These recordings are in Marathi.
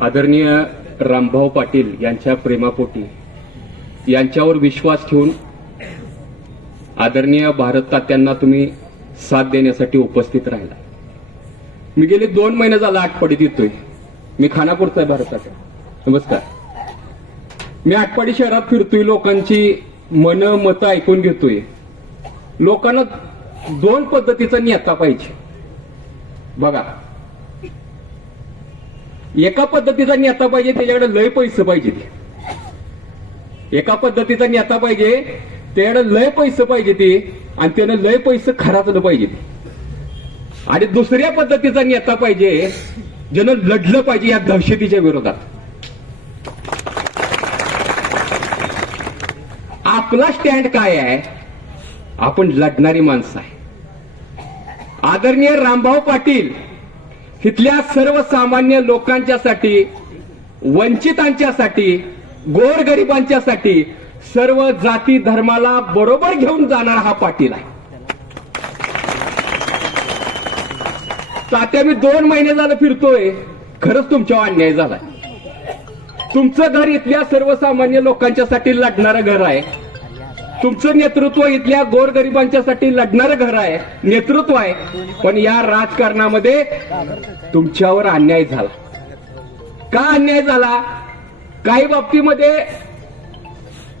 आदरणीय रामभाऊ पाटील यांच्या प्रेमापोटी यांच्यावर विश्वास ठेवून आदरणीय भारत तात्यांना तुम्ही साथ देण्यासाठी उपस्थित राहिला. मी गेले दोन महिने झाला आठपाडीत येतोय मी खानापूरचा आहे भारताचा नमस्कार. मी आटपाडी शहरात फिरतोय लोकांची मन मतं ऐकून घेतोय. लोकांना दोन पद्धतीचा नेता पाहिजे. बघा एका पद्धतीचा नेता पाहिजे त्याच्याकडे लय पैसे पाहिजे. एका पद्धतीचा नेता पाहिजे त्याच्याकडे लय पैसे पाहिजे ते आणि त्यानं लय पैसे खराचलं पाहिजे आणि दुसऱ्या पद्धतीचा नेता पाहिजे ज्यानं लढलं पाहिजे या दहशतीच्या विरोधात. आपला स्टँड काय आहे? आपण लढणारी माणसं आहे. आदरणीय रामभाऊ पाटील इथल्या सर्वसामान्य लोकांच्यासाठी वंचितांच्यासाठी गोरगरिबांच्यासाठी सर्व जाती धर्माला बरोबर घेऊन जाणारा हा पाटील आहे. तात्या मी दोन महिने झालं फिरतोय खरंच तुमच्यावर अन्याय झालाय. तुमचं घर इथल्या सर्वसामान्य लोकांच्यासाठी लढणारं घर आहे. तुमचं नेतृत्व इथल्या गोरगरिबांच्यासाठी लढणारं घर आहे नेतृत्व आहे. पण या राजकारणामध्ये तुमच्यावर अन्याय झाला. का अन्याय झाला? काही बाबतीमध्ये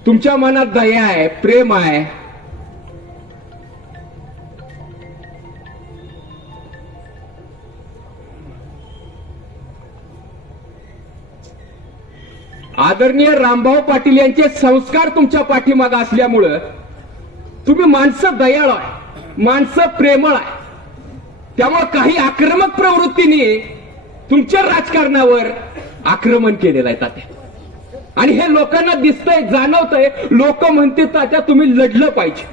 तुमच्या मनात दया आहे प्रेम आहे. आदरणीय रामभाऊ पाटील यांचे संस्कार तुमच्या पाठीमागे असल्यामुळं तुम्ही माणसं दयाळ आहे माणसं प्रेमळ आहे. त्यामुळे काही आक्रमक प्रवृत्तीने तुमच्या राजकारणावर आक्रमण केलेलं आहे तात्या. आणि हे लोकांना दिसतंय जाणवतंय लोक म्हणते तात्या तुम्ही लढलं पाहिजे.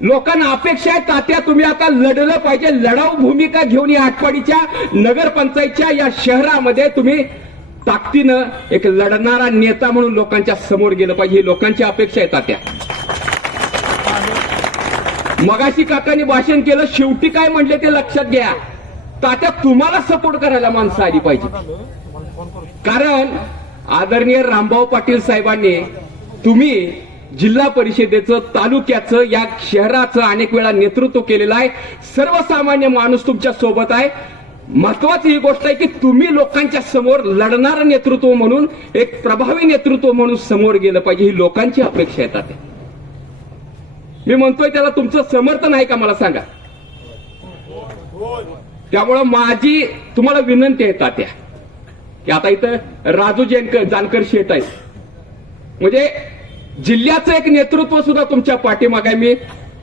लोकांना अपेक्षा आहे तात्या तुम्ही आता लढलं पाहिजे. लढाऊ भूमिका घेऊन या आठवडीच्या नगरपंचायतच्या या शहरामध्ये तुम्ही ताकदीनं एक लढणारा नेता म्हणून लोकांच्या समोर गेलं पाहिजे. ही लोकांची अपेक्षा येतात त्या मगाशी काकांनी भाषण केलं शेवटी काय म्हणले ते लक्षात घ्या. तात्या तुम्हाला सपोर्ट करायला माणसं आली पाहिजे कारण आदरणीय रामभाऊ पाटील साहेबांनी तुम्ही जिल्हा परिषदेचं तालुक्याचं या शहराचं अनेक वेळा नेतृत्व केलेलं आहे. सर्वसामान्य माणूस तुमच्यासोबत आहे. महत्वाची ही गोष्ट आहे की तुम्ही लोकांच्या समोर लढणारं नेतृत्व म्हणून एक प्रभावी नेतृत्व म्हणून समोर गेलं पाहिजे ही लोकांची अपेक्षा येतात मी म्हणतोय त्याला तुमचं समर्थन आहे का मला सांगा? त्यामुळं माझी तुम्हाला विनंती आहे तात्या की आता इथं राजू जेनकर जानकर शेट आहेत. म्हणजे जिल्ह्याचं एक नेतृत्व सुद्धा तुमच्या पाठीमागे मी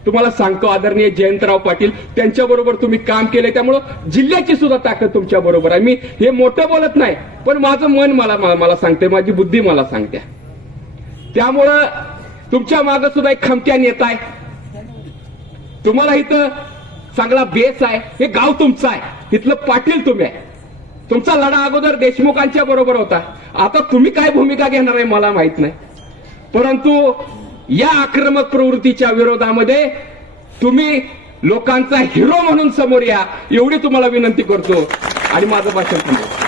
तुम्हाला सांगतो आदरणीय जयंतराव पाटील त्यांच्याबरोबर तुम्ही काम केलंय त्यामुळं जिल्ह्याची सुद्धा ताकद तुमच्या बरोबर आहे. मी हे मोठं बोलत नाही पण माझं मन मला मला सांगते माझी बुद्धी मला सांगते त्यामुळं तुमच्या मागे सुद्धा एक खमक्यान नेता आहे. तुम्हाला इथं चांगला बेस आहे हे गाव तुमचं आहे. इथलं पाटील तुम्ही आहे. तुमचा लढा अगोदर देशमुखांच्या बरोबर होता. आता तुम्ही काय भूमिका घेणार आहे मला माहीत नाही. परंतु या आक्रमक प्रवृत्तीच्या विरोधामध्ये तुम्ही लोकांचा हिरो म्हणून समोर या. एवढी तुम्हाला विनंती करतो. आणि माझं भाषण थांबवतो